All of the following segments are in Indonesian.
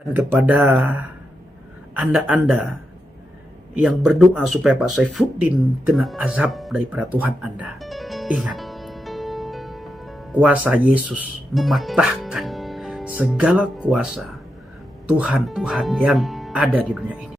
Dan kepada Anda-Anda yang berdoa supaya Pak Saifuddin kena azab daripada Tuhan Anda, ingat, kuasa Yesus mematahkan segala kuasa Tuhan-Tuhan yang ada di dunia ini.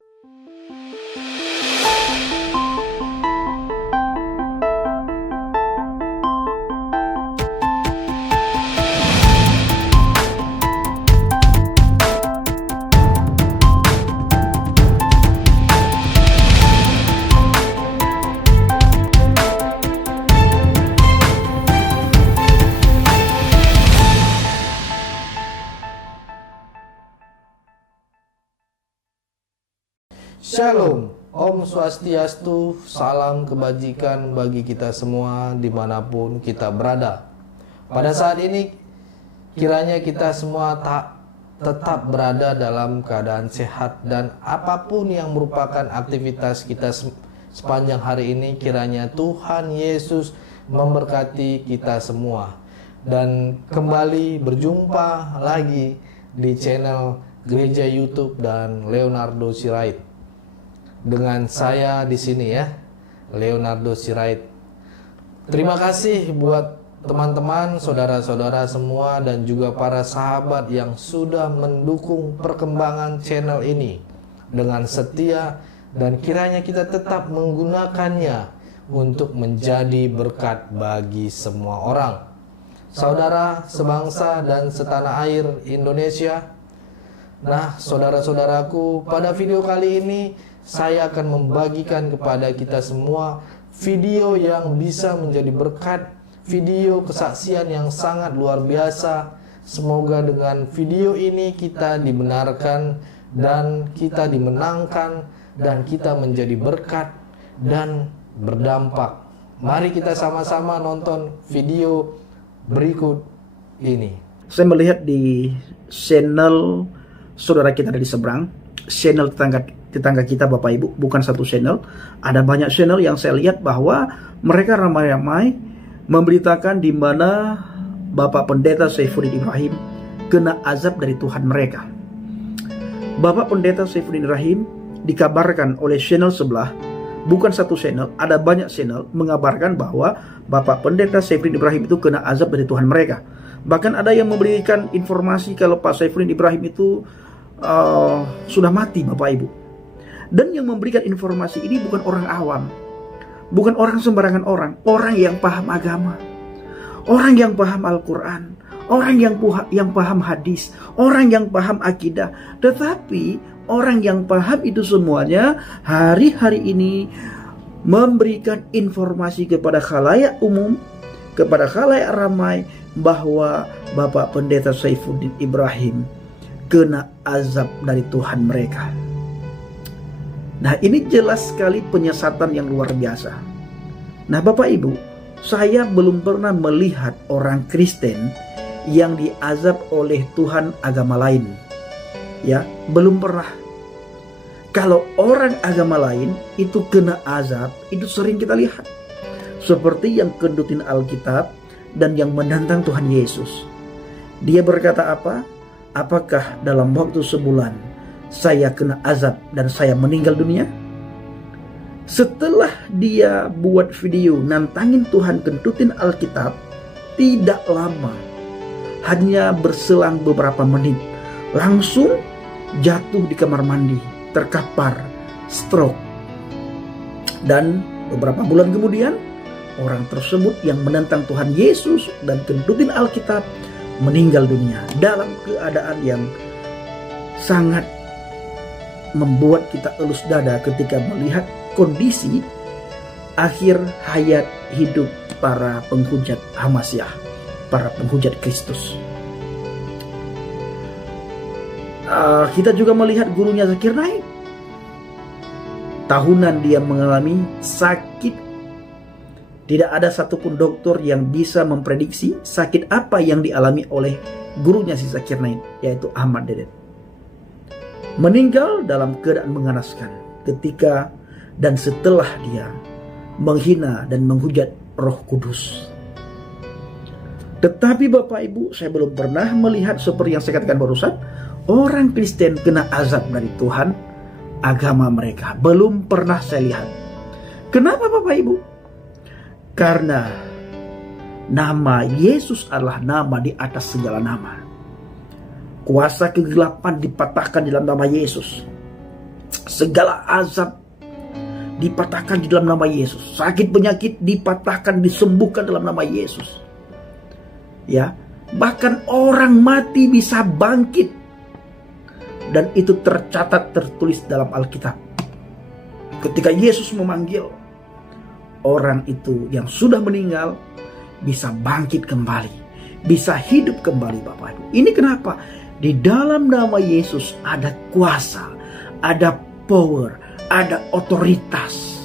Shalom, Om Swastiastu, salam kebajikan bagi kita semua dimanapun kita berada. Pada saat ini, kiranya kita semua tetap berada dalam keadaan sehat dan apapun yang merupakan aktivitas kita sepanjang hari ini, kiranya Tuhan Yesus memberkati kita semua. Dan kembali berjumpa lagi di channel Gereja YouTube dan Leonardo Sirait. Dengan saya di sini ya, Leonardo Sirait. Terima kasih buat teman-teman, saudara-saudara semua dan juga para sahabat yang sudah mendukung perkembangan channel ini dengan setia, dan kiranya kita tetap menggunakannya untuk menjadi berkat bagi semua orang. Saudara sebangsa dan setanah air Indonesia. Nah, saudara-saudaraku, pada video kali ini saya akan membagikan kepada kita semua video yang bisa menjadi berkat, video kesaksian yang sangat luar biasa. Semoga dengan video ini kita dibenarkan dan kita dimenangkan dan kita menjadi berkat dan berdampak. Mari kita sama-sama nonton video berikut ini. Saya melihat di channel saudara kita dari seberang, channel tetangga kita Bapak Ibu, bukan satu channel, ada banyak channel yang saya lihat bahwa mereka ramai-ramai memberitakan di mana Bapak Pendeta Saifuddin Ibrahim kena azab dari Tuhan mereka. Bapak Pendeta Saifuddin Ibrahim dikabarkan oleh channel sebelah, bukan satu channel, ada banyak channel mengabarkan bahwa Bapak Pendeta Saifuddin Ibrahim itu kena azab dari Tuhan mereka. Bahkan ada yang memberikan informasi kalau Pak Saifuddin Ibrahim itu sudah mati, Bapak Ibu. Dan yang memberikan informasi ini bukan orang awam, bukan orang sembarangan orang yang paham agama, orang yang paham Al-Quran, orang yang paham hadis, orang yang paham akidah. Tetapi orang yang paham itu semuanya hari-hari ini memberikan informasi kepada khalayak umum, kepada khalayak ramai bahwa Bapak Pendeta Saifuddin Ibrahim kena azab dari Tuhan mereka. Nah, ini jelas sekali penyesatan yang luar biasa. Nah, Bapak Ibu, saya belum pernah melihat orang Kristen yang diazab oleh Tuhan agama lain. Ya, belum pernah. Kalau orang agama lain itu kena azab, itu sering kita lihat. Seperti yang kendutin Alkitab dan yang menantang Tuhan Yesus. Dia berkata apa? Apakah dalam waktu sebulan saya kena azab dan saya meninggal dunia? Setelah dia buat video nantangin Tuhan, kentutin Alkitab, tidak lama, hanya berselang beberapa menit, langsung jatuh di kamar mandi, terkapar, stroke. Dan beberapa bulan kemudian, orang tersebut yang menentang Tuhan Yesus dan kentutin Alkitab meninggal dunia dalam keadaan yang sangat membuat kita elus dada ketika melihat kondisi akhir hayat hidup para penghujat Hamasyah, para penghujat Kristus. Kita juga melihat gurunya Zakirnain. Tahunan dia mengalami sakit. Tidak ada satupun dokter yang bisa memprediksi sakit apa yang dialami oleh gurunya si Zakirnain, yaitu Ahmad Dedet. Meninggal dalam keadaan mengenaskan ketika dan setelah dia menghina dan menghujat Roh Kudus. Tetapi Bapak Ibu, saya belum pernah melihat seperti yang saya katakan barusan, orang Kristen kena azab dari Tuhan, agama mereka belum pernah saya lihat. Kenapa Bapak Ibu? Karena nama Yesus adalah nama di atas segala nama. Kuasa kegelapan dipatahkan dalam nama Yesus. Segala azab dipatahkan di dalam nama Yesus. Sakit penyakit dipatahkan, disembuhkan dalam nama Yesus. Ya, bahkan orang mati bisa bangkit. Dan itu tercatat, tertulis dalam Alkitab. Ketika Yesus memanggil, orang itu yang sudah meninggal bisa bangkit kembali, bisa hidup kembali Bapak Ibu. Ini kenapa? Di dalam nama Yesus ada kuasa, ada power, ada otoritas.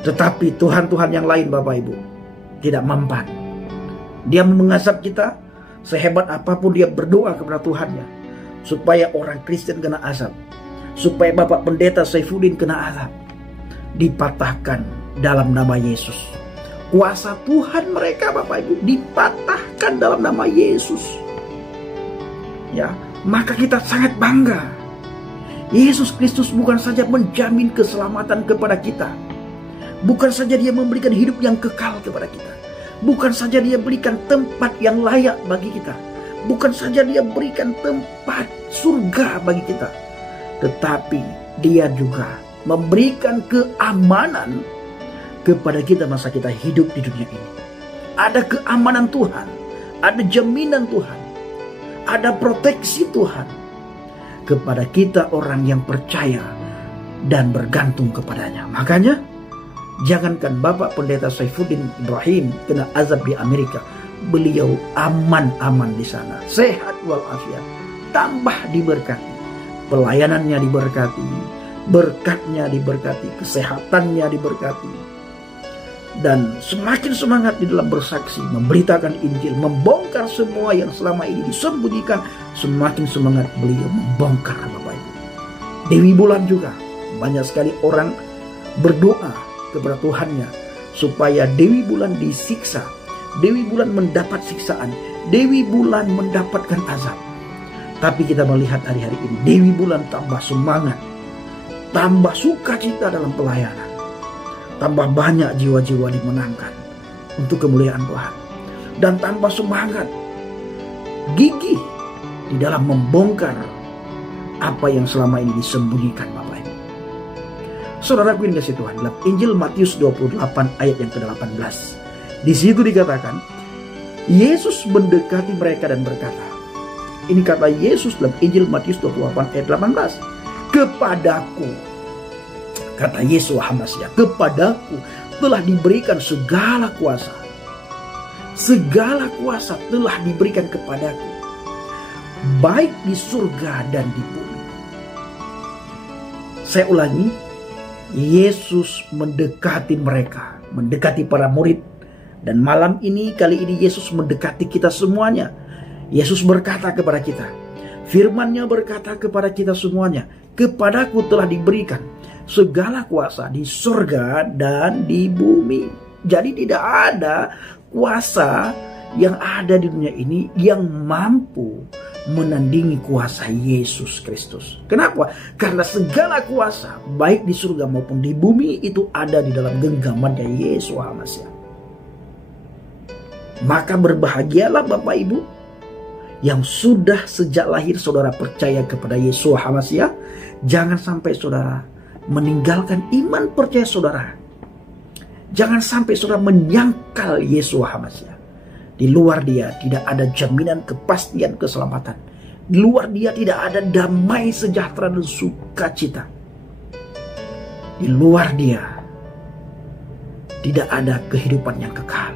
Tetapi Tuhan-Tuhan yang lain Bapak Ibu tidak mempan. Dia mengazab kita, sehebat apapun dia berdoa kepada Tuhannya supaya orang Kristen kena azab, supaya Bapak Pendeta Saifuddin kena azab, dipatahkan dalam nama Yesus. Kuasa Tuhan mereka Bapak Ibu dipatahkan dalam nama Yesus. Ya, maka kita sangat bangga. Yesus Kristus bukan saja menjamin keselamatan kepada kita, bukan saja dia memberikan hidup yang kekal kepada kita, bukan saja dia berikan tempat yang layak bagi kita, bukan saja dia berikan tempat surga bagi kita, tetapi dia juga memberikan keamanan kepada kita masa kita hidup di dunia ini. Ada keamanan Tuhan, ada jaminan Tuhan, ada proteksi Tuhan kepada kita orang yang percaya dan bergantung kepadanya. Makanya jangankan Bapak Pendeta Saifuddin Ibrahim kena azab di Amerika, beliau aman-aman di sana, sehat walafiat, tambah diberkati, pelayanannya diberkati, berkatnya diberkati, kesehatannya diberkati, dan semakin semangat di dalam bersaksi, memberitakan Injil, membongkar semua yang selama ini disembunyikan. Semakin semangat beliau membongkar Bapak Ibu. Dewi Bulan juga, banyak sekali orang berdoa kepada Tuhannya supaya Dewi Bulan disiksa, Dewi Bulan mendapat siksaan, Dewi Bulan mendapatkan azab. Tapi kita melihat hari-hari ini Dewi Bulan tambah semangat, tambah sukacita dalam pelayanan, tambah banyak jiwa-jiwa dimenangkan untuk kemuliaan Tuhan, dan tambah semangat, gigih di dalam membongkar apa yang selama ini disembunyikan Bapak Ibu. Saudaraku yang kasih Tuhan, dalam Injil Matius 28 ayat yang ke-18, di situ dikatakan Yesus mendekati mereka dan berkata, ini kata Yesus dalam Injil Matius 28 ayat 18, kepadaku, kata Yesus Hamasiah, kepadaku telah diberikan segala kuasa. Segala kuasa telah diberikan kepadaku, baik di surga dan di bumi. Saya ulangi, Yesus mendekati mereka, mendekati para murid. Dan malam ini, kali ini Yesus mendekati kita semuanya. Yesus berkata kepada kita, firman-Nya berkata kepada kita semuanya, kepadaku telah diberikan segala kuasa di surga dan di bumi. Jadi tidak ada kuasa yang ada di dunia ini yang mampu menandingi kuasa Yesus Kristus. Kenapa? Karena segala kuasa baik di surga maupun di bumi itu ada di dalam genggamannya Yesus Hamasiah. Maka berbahagialah Bapak Ibu yang sudah sejak lahir saudara percaya kepada Yesus Hamasiah. Jangan sampai saudara meninggalkan iman percaya saudara. Jangan sampai saudara menyangkal Yesus Hamasiah. Di luar dia tidak ada jaminan kepastian keselamatan. Di luar dia tidak ada damai sejahtera dan sukacita. Di luar dia tidak ada kehidupan yang kekal.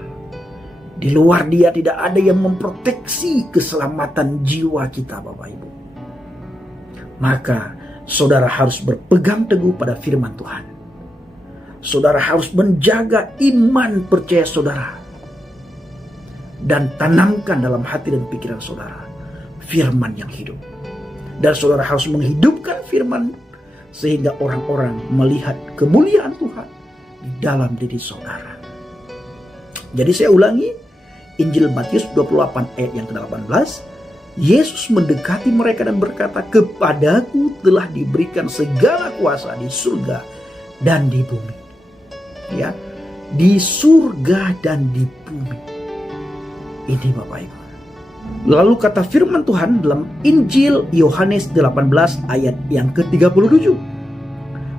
Di luar dia tidak ada yang memproteksi keselamatan jiwa kita Bapak Ibu. Maka saudara harus berpegang teguh pada firman Tuhan. Saudara harus menjaga iman percaya saudara. Dan tanamkan dalam hati dan pikiran saudara firman yang hidup. Dan saudara harus menghidupkan firman sehingga orang-orang melihat kemuliaan Tuhan di dalam diri saudara. Jadi saya ulangi, Injil Matius 28 ayat yang ke-18, Yesus mendekati mereka dan berkata, "Kepadaku telah diberikan segala kuasa di surga dan di bumi." Ya, di surga dan di bumi. Ini Bapak Ibu. Lalu kata firman Tuhan dalam Injil Yohanes 18 ayat yang ke-37.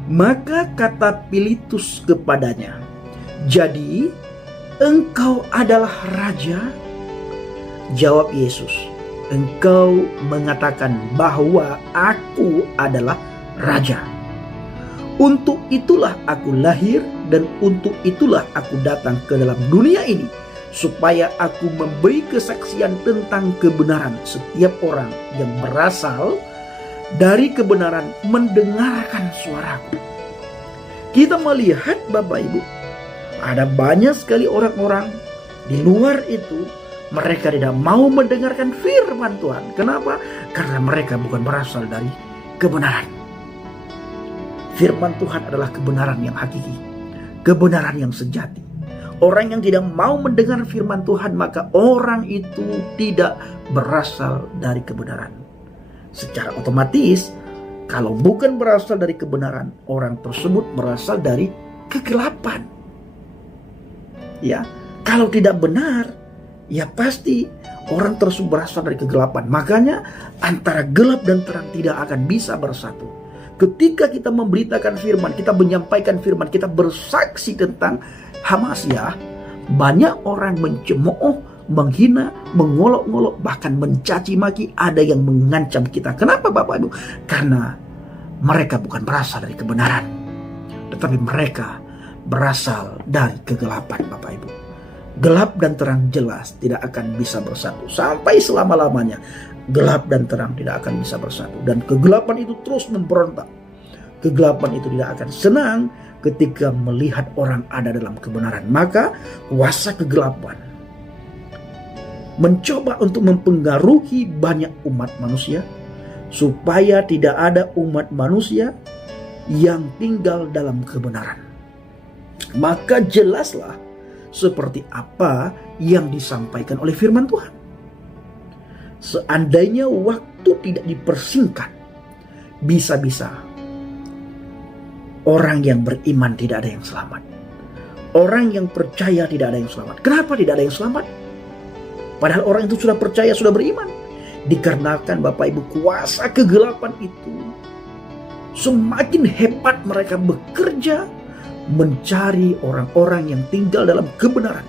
Maka kata Pilatus kepadanya, "Jadi engkau adalah raja?" Jawab Yesus, "Engkau mengatakan bahwa aku adalah raja. Untuk itulah aku lahir dan untuk itulah aku datang ke dalam dunia ini, supaya aku memberi kesaksian tentang kebenaran. Setiap orang yang berasal dari kebenaran mendengarkan suaraku." Kita melihat Bapak Ibu, ada banyak sekali orang-orang di luar itu, mereka tidak mau mendengarkan firman Tuhan. Kenapa? Karena mereka bukan berasal dari kebenaran. Firman Tuhan adalah kebenaran yang hakiki, kebenaran yang sejati. Orang yang tidak mau mendengar firman Tuhan, maka orang itu tidak berasal dari kebenaran. Secara otomatis, kalau bukan berasal dari kebenaran, orang tersebut berasal dari kegelapan. Ya, kalau tidak benar, ya pasti orang tersebut berasal dari kegelapan. Makanya antara gelap dan terang tidak akan bisa bersatu. Ketika kita memberitakan firman, kita menyampaikan firman, kita bersaksi tentang Hamasyah, banyak orang mencemooh, menghina, mengolok-ngolok, bahkan mencaci maki, ada yang mengancam kita. Kenapa Bapak Ibu? Karena mereka bukan berasal dari kebenaran, tetapi mereka berasal dari kegelapan Bapak Ibu. Gelap dan terang jelas tidak akan bisa bersatu sampai selama-lamanya. Gelap dan terang tidak akan bisa bersatu, dan kegelapan itu terus memberontak. Kegelapan itu tidak akan senang ketika melihat orang ada dalam kebenaran. Maka kuasa kegelapan mencoba untuk mempengaruhi banyak umat manusia, supaya tidak ada umat manusia yang tinggal dalam kebenaran. Maka jelaslah seperti apa yang disampaikan oleh firman Tuhan. Seandainya waktu tidak dipersingkat, bisa-bisa orang yang beriman tidak ada yang selamat. Orang yang percaya tidak ada yang selamat. Kenapa tidak ada yang selamat? Padahal orang itu sudah percaya, sudah beriman. Dikarenakan Bapak Ibu, kuasa kegelapan itu semakin hebat mereka bekerja mencari orang-orang yang tinggal dalam kebenaran.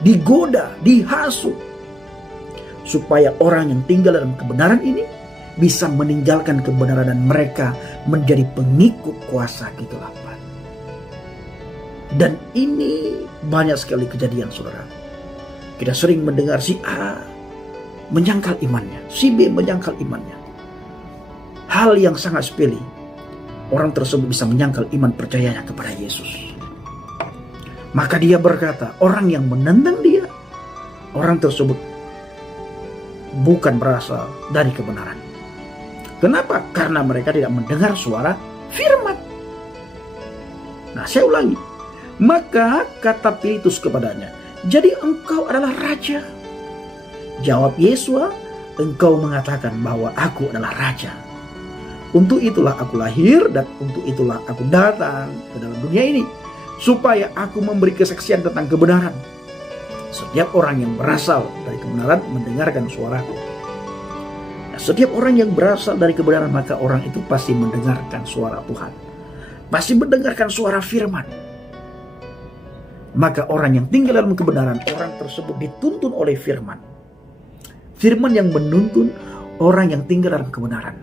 Digoda, dihasut, supaya orang yang tinggal dalam kebenaran ini bisa meninggalkan kebenaran dan mereka menjadi pengikut kuasa kegelapan. Dan ini banyak sekali kejadian, saudara. Kita sering mendengar si A menyangkal imannya, si B menyangkal imannya. Hal yang sangat sepele, orang tersebut bisa menyangkal iman percayanya kepada Yesus. Maka dia berkata, orang yang menentang dia, orang tersebut bukan berasal dari kebenaran. Kenapa? Karena mereka tidak mendengar suara firman. Nah, saya ulangi. Maka kata Pilatus kepadanya, "Jadi engkau adalah raja?" Jawab Yesus, "Engkau mengatakan bahwa aku adalah raja. Untuk itulah aku lahir dan untuk itulah aku datang ke dalam dunia ini, supaya aku memberi kesaksian tentang kebenaran. Setiap orang yang berasal dari kebenaran mendengarkan suaraku." Nah, setiap orang yang berasal dari kebenaran, maka orang itu pasti mendengarkan suara Tuhan, pasti mendengarkan suara firman. Maka orang yang tinggal dalam kebenaran, orang tersebut dituntun oleh firman. Firman yang menuntun orang yang tinggal dalam kebenaran.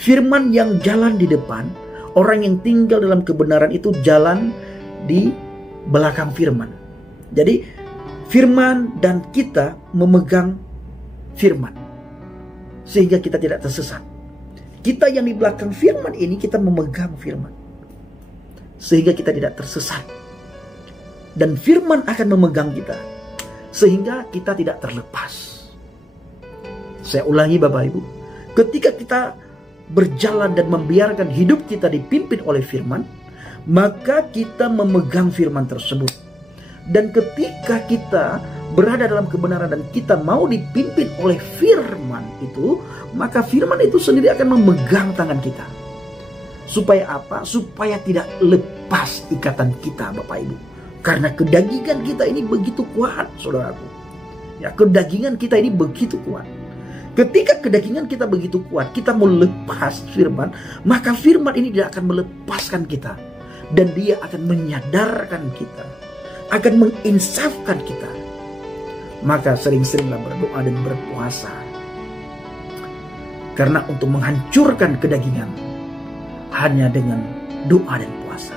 Firman yang jalan di depan, orang yang tinggal dalam kebenaran itu jalan di belakang firman. Jadi firman dan kita memegang firman, sehingga kita tidak tersesat. Kita yang di belakang firman ini, kita memegang firman, sehingga kita tidak tersesat. Dan firman akan memegang kita, sehingga kita tidak terlepas. Saya ulangi Bapak Ibu, ketika kita berjalan dan membiarkan hidup kita dipimpin oleh firman, maka kita memegang firman tersebut. Dan ketika kita berada dalam kebenaran dan kita mau dipimpin oleh firman itu, maka firman itu sendiri akan memegang tangan kita. Supaya apa? Supaya tidak lepas ikatan kita, Bapak Ibu. Karena kedagingan kita ini begitu kuat, saudaraku. Ya, kedagingan kita ini begitu kuat. Ketika kedagingan kita begitu kuat, kita mau lepas firman, maka firman ini tidak akan melepaskan kita. Dan dia akan menyadarkan kita, akan menginsafkan kita. Maka sering-seringlah berdoa dan berpuasa. Karena untuk menghancurkan kedagingan hanya dengan doa dan puasa.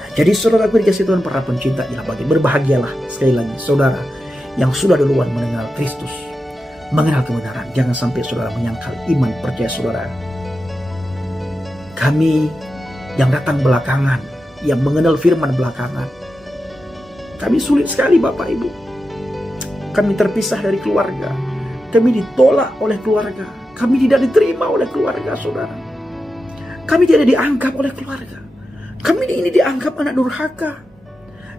Nah, jadi saudaraku dikasih Tuhan, para pencinta ialah bagi berbahagialah sekali lagi saudara yang sudah duluan mengenal Kristus, mengenal kebenaran. Jangan sampai saudara menyangkal iman percaya saudara. Kami yang datang belakangan, yang mengenal firman belakangan, kami sulit sekali Bapak Ibu. Kami terpisah dari keluarga. Kami ditolak oleh keluarga. Kami tidak diterima oleh keluarga saudara. Kami tidak dianggap oleh keluarga. Kami ini dianggap anak durhaka.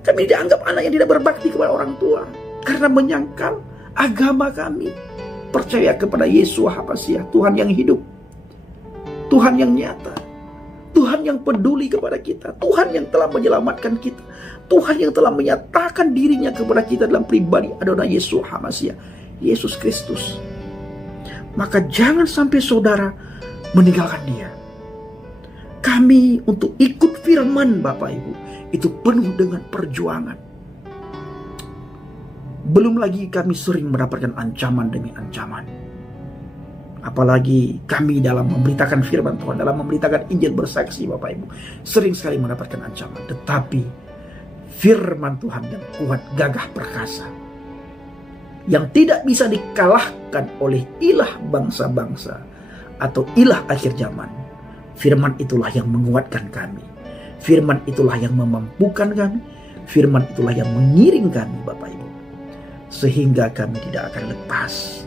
Kami dianggap anak yang tidak berbakti kepada orang tua. Karena menyangkal agama kami. Percaya kepada Yesua HaMasiah, Tuhan yang hidup. Tuhan yang nyata. Tuhan yang peduli kepada kita. Tuhan yang telah menyelamatkan kita. Tuhan yang telah menyatakan dirinya kepada kita dalam pribadi Adonai Yesua HaMasiah, Yesus Kristus. Maka jangan sampai saudara meninggalkan dia. Kami untuk ikut firman Bapak Ibu itu penuh dengan perjuangan. Belum lagi kami sering mendapatkan ancaman demi ancaman. Apalagi kami dalam memberitakan firman Tuhan, dalam memberitakan Injil bersaksi Bapak Ibu, sering sekali mendapatkan ancaman. Tetapi firman Tuhan yang kuat, gagah, perkasa, yang tidak bisa dikalahkan oleh ilah bangsa-bangsa atau ilah akhir zaman. Firman itulah yang menguatkan kami. Firman itulah yang memampukan kami. Firman itulah yang mengiring kami Bapak Ibu. Sehingga kami tidak akan lepas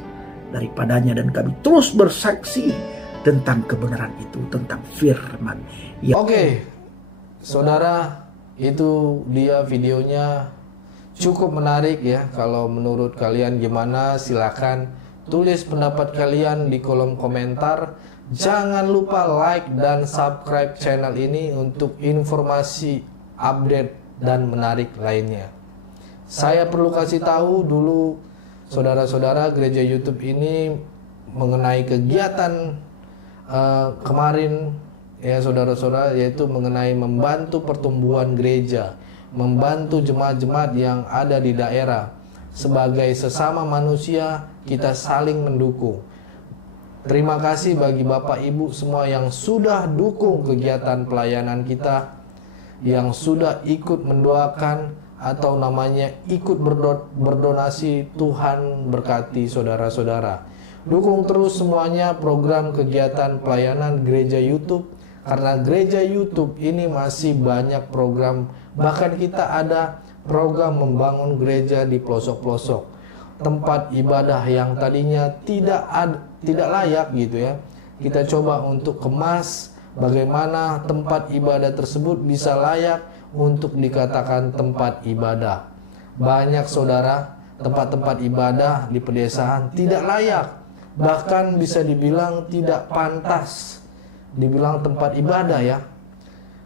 daripadanya dan kami terus bersaksi tentang kebenaran itu, tentang firman. Oke, saudara, itu dia videonya, cukup menarik ya. Kalau menurut kalian gimana, silakan tulis pendapat kalian di kolom komentar. Jangan lupa like dan subscribe channel ini untuk informasi update dan menarik lainnya. Saya perlu kasih tahu dulu saudara-saudara, gereja YouTube ini mengenai kegiatan kemarin ya saudara-saudara, yaitu mengenai membantu pertumbuhan gereja, membantu jemaat-jemaat yang ada di daerah. Sebagai sesama manusia, kita saling mendukung. Terima kasih bagi Bapak Ibu semua yang sudah dukung kegiatan pelayanan kita, yang sudah ikut mendoakan atau namanya ikut berdonasi. Tuhan berkati saudara-saudara. Dukung terus semuanya program kegiatan pelayanan gereja YouTube, karena gereja YouTube ini masih banyak program. Bahkan kita ada program membangun gereja di pelosok-pelosok, tempat ibadah yang tadinya tidak layak gitu ya. Kita coba untuk kemas bagaimana tempat ibadah tersebut bisa layak untuk dikatakan tempat ibadah. Banyak saudara, tempat-tempat ibadah di pedesaan tidak layak, bahkan bisa dibilang tidak pantas dibilang tempat ibadah ya,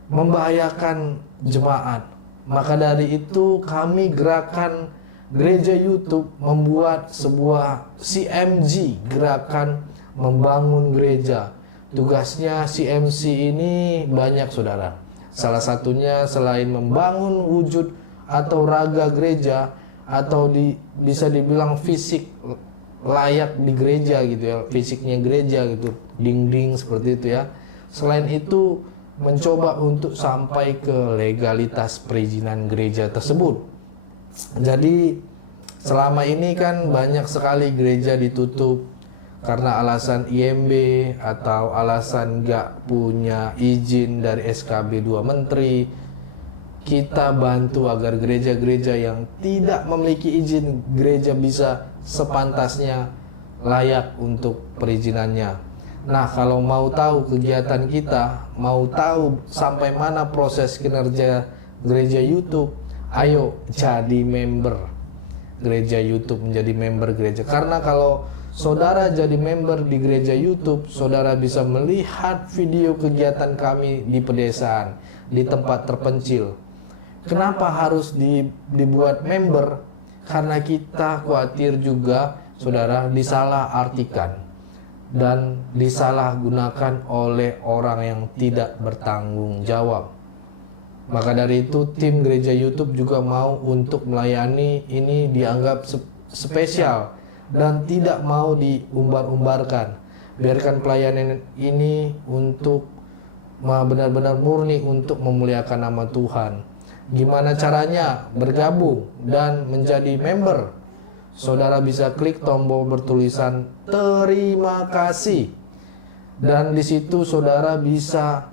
membahayakan jemaat. Maka dari itu kami gerakan gereja YouTube membuat sebuah CMG, gerakan membangun gereja. Tugasnya CMC ini banyak saudara. Salah satunya selain membangun wujud atau raga gereja, atau bisa dibilang fisik layak di gereja gitu ya, fisiknya gereja gitu, dinding seperti itu ya. Selain itu mencoba untuk sampai ke legalitas perizinan gereja tersebut. Jadi selama ini kan banyak sekali gereja ditutup karena alasan IMB atau alasan gak punya izin dari SKB 2 Menteri. Kita bantu agar gereja-gereja yang tidak memiliki izin gereja bisa sepantasnya layak untuk perizinannya. Nah, kalau mau tahu kegiatan kita, mau tahu sampai mana proses kinerja gereja YouTube, ayo jadi member. gereja YouTube, menjadi member gereja. Karena kalau saudara jadi member di gereja YouTube, saudara bisa melihat video kegiatan kami di pedesaan, di tempat terpencil. Kenapa harus dibuat member? Karena kita khawatir juga saudara disalah artikan dan disalahgunakan oleh orang yang tidak bertanggung jawab. Maka dari itu tim gereja YouTube juga mau untuk melayani ini dianggap spesial dan tidak mau diumbar-umbarkan. Biarkan pelayanan ini untuk benar-benar murni untuk memuliakan nama Tuhan. Gimana caranya bergabung dan menjadi member? Saudara bisa klik tombol bertulisan terima kasih, dan di situ saudara bisa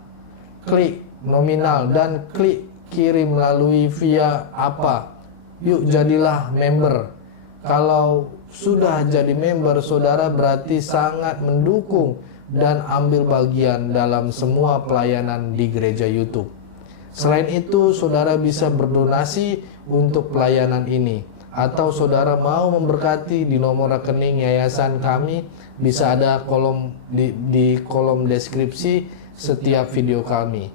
klik nominal dan klik kirim melalui via apa. Yuk jadilah member. Kalau sudah jadi member, saudara berarti sangat mendukung dan ambil bagian dalam semua pelayanan di gereja YouTube. Selain itu, saudara bisa berdonasi untuk pelayanan ini, atau saudara mau memberkati di nomor rekening yayasan kami, bisa ada kolom di kolom deskripsi setiap video kami.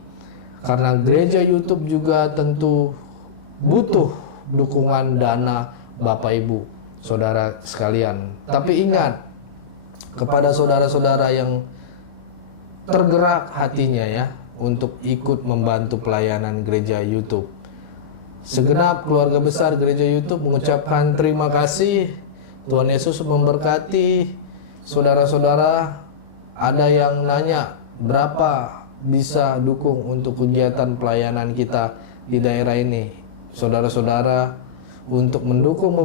Karena gereja YouTube juga tentu butuh dukungan dana Bapak Ibu, saudara sekalian. Tapi ingat, kepada saudara-saudara yang tergerak hatinya ya, untuk ikut membantu pelayanan gereja YouTube. Segenap keluarga besar gereja YouTube mengucapkan terima kasih. Tuhan Yesus memberkati. Saudara-saudara, ada yang nanya berapa bisa dukung untuk kegiatan pelayanan kita di daerah ini. Saudara-saudara, untuk mendukung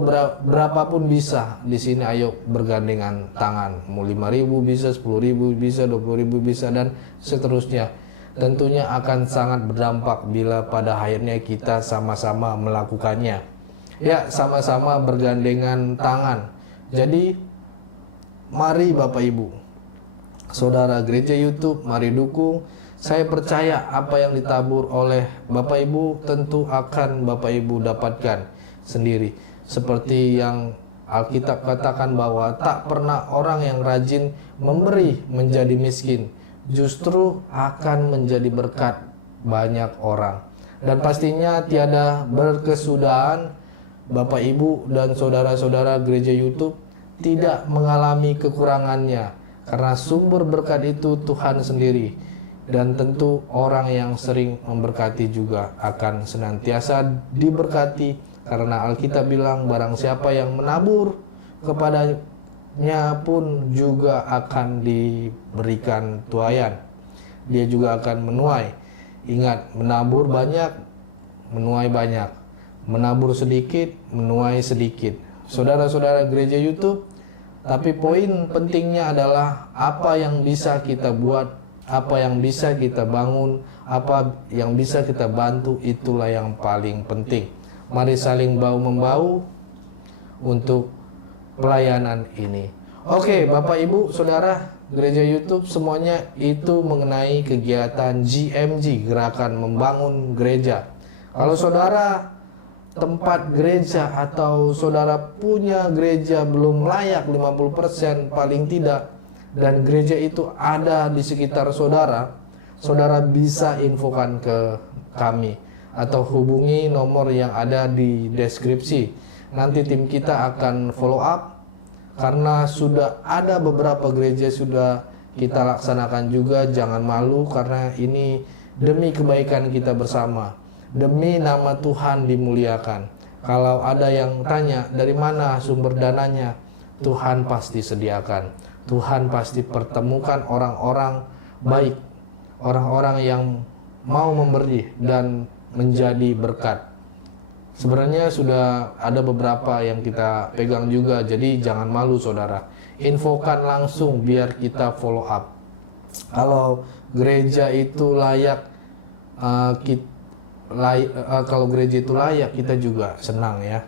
berapapun bisa. Di sini ayo bergandengan tangan. Mau 5.000 bisa, 10.000 bisa, 20.000 bisa, dan seterusnya. Tentunya akan sangat berdampak bila pada akhirnya kita sama-sama melakukannya. Ya, sama-sama bergandengan tangan. Jadi, mari Bapak Ibu, saudara gereja YouTube, mari dukung. Saya percaya apa yang ditabur oleh Bapak Ibu tentu akan Bapak Ibu dapatkan sendiri. Seperti yang Alkitab katakan bahwa tak pernah orang yang rajin memberi menjadi miskin, justru akan menjadi berkat banyak orang. Dan pastinya tiada berkesudahan Bapak Ibu dan saudara-saudara gereja YouTube tidak mengalami kekurangannya, karena sumber berkat itu Tuhan sendiri. Dan tentu orang yang sering memberkati juga akan senantiasa diberkati, karena Alkitab bilang barang siapa yang menabur kepadanya pun juga akan diberikan tuaian. Dia juga akan menuai. Ingat, menabur banyak, menuai banyak. Menabur sedikit, menuai sedikit. Saudara-saudara gereja YouTube, tapi poin pentingnya adalah apa yang bisa kita buat, apa yang bisa kita bangun, apa yang bisa kita bantu, itulah yang paling penting. Mari saling bahu-membahu untuk pelayanan ini. Oke, Bapak Ibu, Saudara, gereja YouTube semuanya itu mengenai kegiatan GMG, Gerakan Membangun Gereja. Kalau saudara tempat gereja atau saudara punya gereja belum layak 50% paling tidak, dan gereja itu ada di sekitar saudara, saudara bisa infokan ke kami atau hubungi nomor yang ada di deskripsi. Nanti tim kita akan follow up, karena sudah ada beberapa gereja sudah kita laksanakan juga. Jangan malu, karena ini demi kebaikan kita bersama, demi nama Tuhan dimuliakan. Kalau ada yang tanya dari mana sumber dananya, Tuhan pasti sediakan. Tuhan pasti pertemukan orang-orang baik, orang-orang yang mau memberi dan menjadi berkat. Sebenarnya sudah ada beberapa yang kita pegang juga, jadi jangan malu saudara. Infokan langsung biar kita follow up. Kalau gereja itu layak, kalau gereja itu layak, kita juga senang ya.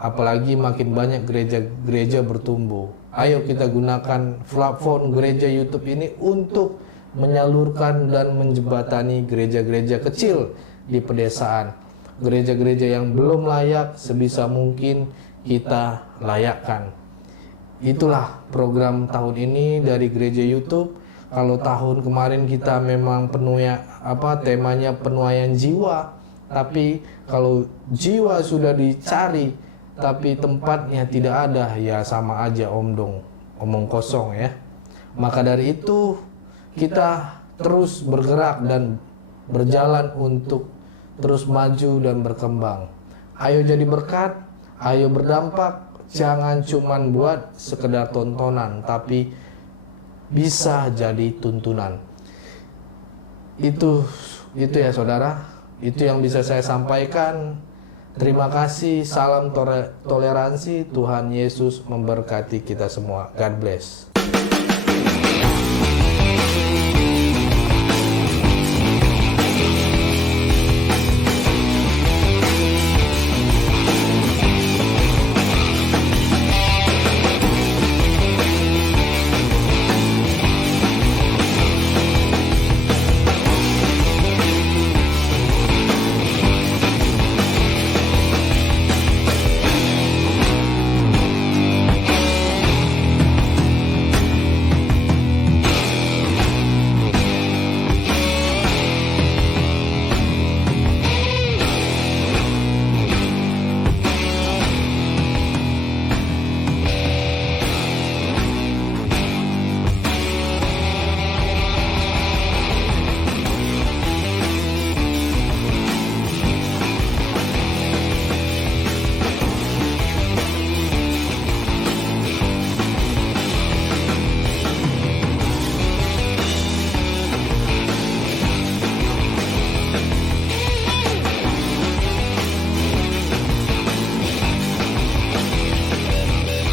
Apalagi makin banyak gereja-gereja bertumbuh. Ayo kita gunakan platform gereja YouTube ini untuk menyalurkan dan menjembatani gereja-gereja kecil di pedesaan. Gereja-gereja yang belum layak, sebisa mungkin kita layakkan. Itulah program tahun ini dari Gereja YouTube. Kalau tahun kemarin kita memang temanya penuaian jiwa, tapi kalau jiwa sudah dicari tapi tempatnya tidak ada, ya sama aja omong kosong ya. Maka dari itu kita terus bergerak dan berjalan untuk terus maju dan berkembang. Ayo jadi berkat, ayo berdampak, jangan cuman buat sekedar tontonan, tapi bisa jadi tuntunan. Itu ya saudara, itu yang bisa saya sampaikan. Terima kasih, salam toleransi, Tuhan Yesus memberkati kita semua. God bless.